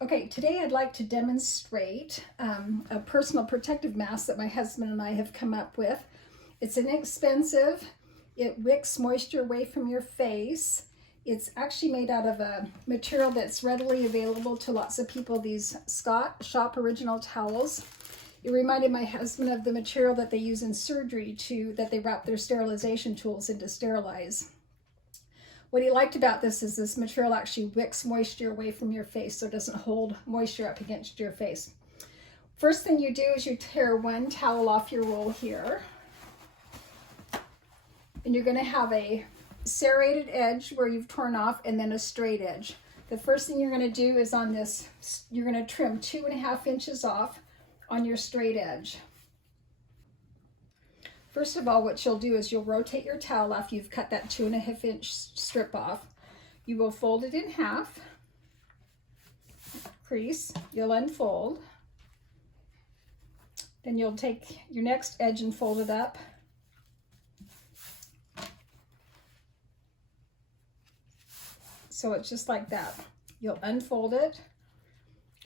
Okay, today I'd like to demonstrate a personal protective mask that my husband and I have come up with. It's inexpensive. It wicks moisture away from your face. It's actually made out of a material that's readily available to lots of people, these Scott Shop Original towels. It reminded my husband of the material that they use in surgery that they wrap their sterilization tools in to sterilize. What he liked about this is this material actually wicks moisture away from your face, so it doesn't hold moisture up against your face. First thing you do is you tear one towel off your roll here. And you're going to have a serrated edge where you've torn off and then a straight edge. The first thing you're going to do is on this, you're going to trim 2.5 inches off on your straight edge. First of all, what you'll do is you'll rotate your towel after you've cut that 2.5 inch strip off. You will fold it in half, crease, you'll unfold. Then you'll take your next edge and fold it up. So it's just like that. You'll unfold it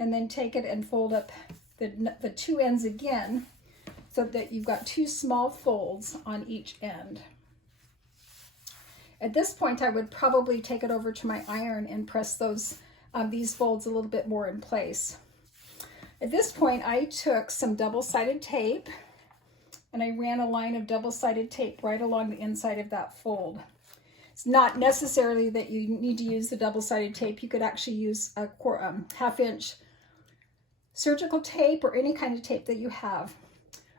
and then take it and fold up the two ends again, so that you've got two small folds on each end. At this point, I would probably take it over to my iron and press these folds a little bit more in place. At this point, I took some double-sided tape and I ran a line of double-sided tape right along the inside of that fold. It's not necessarily that you need to use the double-sided tape. You could actually use a 1/2 inch surgical tape or any kind of tape that you have.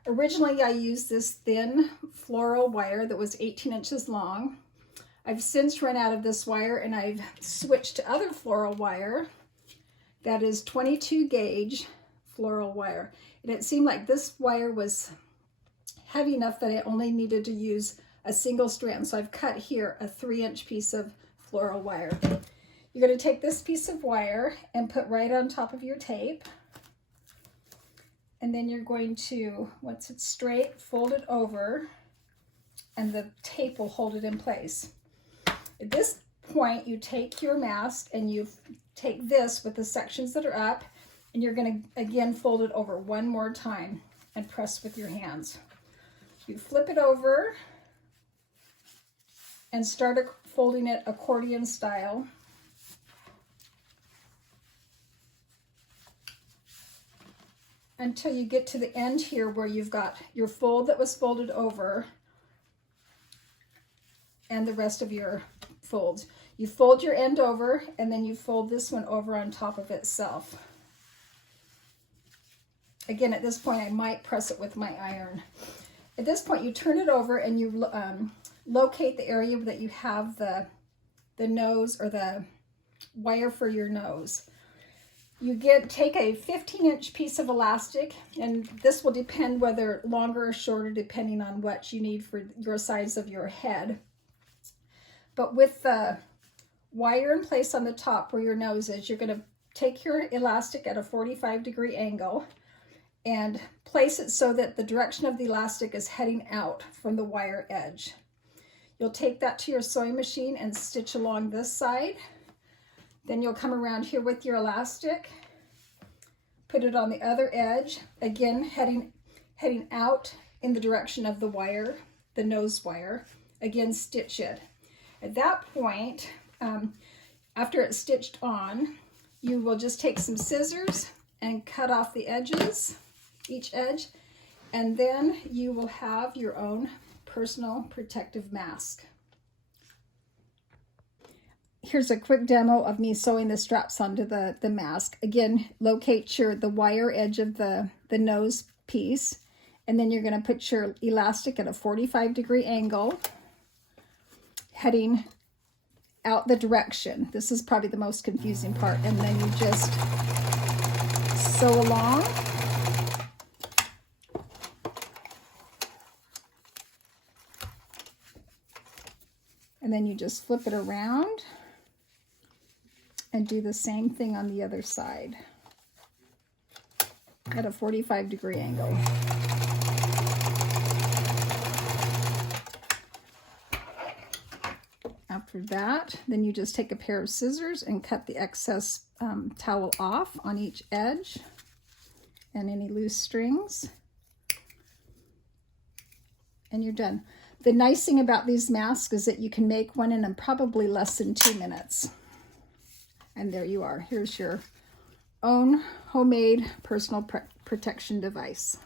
Originally, I used this thin floral wire that was 18 inches long. I've since run out of this wire and I've switched to other floral wire that is 22 gauge floral wire. And it seemed like this wire was heavy enough that I only needed to use a single strand. So I've cut here a 3-inch piece of floral wire. You're going to take this piece of wire and put right on top of your tape. And then you're going to, once it's straight, fold it over and the tape will hold it in place. At this point, you take your mask and you take this with the sections that are up and you're going to again fold it over one more time and press with your hands. You flip it over and start folding it accordion style. Until you get to the end here where you've got your fold that was folded over and the rest of your folds. You fold your end over and then you fold this one over on top of itself. Again, at this point, I might press it with my iron. At this point, you turn it over and you locate the area that you have the nose or the wire for your nose. You take a 15-inch piece of elastic, and this will depend whether longer or shorter depending on what you need for your size of your head. But with the wire in place on the top where your nose is, you're going to take your elastic at a 45-degree angle and place it so that the direction of the elastic is heading out from the wire edge. You'll take that to your sewing machine and stitch along this side. Then you'll come around here with your elastic, put it on the other edge, again heading out in the direction of the wire, the nose wire. Again, stitch it. At that point, after it's stitched on, you will just take some scissors and cut off the edges, each edge, and then you will have your own personal protective mask. Here's a quick demo of me sewing the straps onto the mask. Again, locate the wire edge of the nose piece, and then you're going to put your elastic at a 45-degree angle, heading out the direction. This is probably the most confusing part. And then you just sew along. And then you just flip it around and do the same thing on the other side at a 45-degree angle. After that, then you just take a pair of scissors and cut the excess towel off on each edge and any loose strings. And you're done. The nice thing about these masks is that you can make one in probably less than 2 minutes. And there you are. Here's your own homemade personal protection device.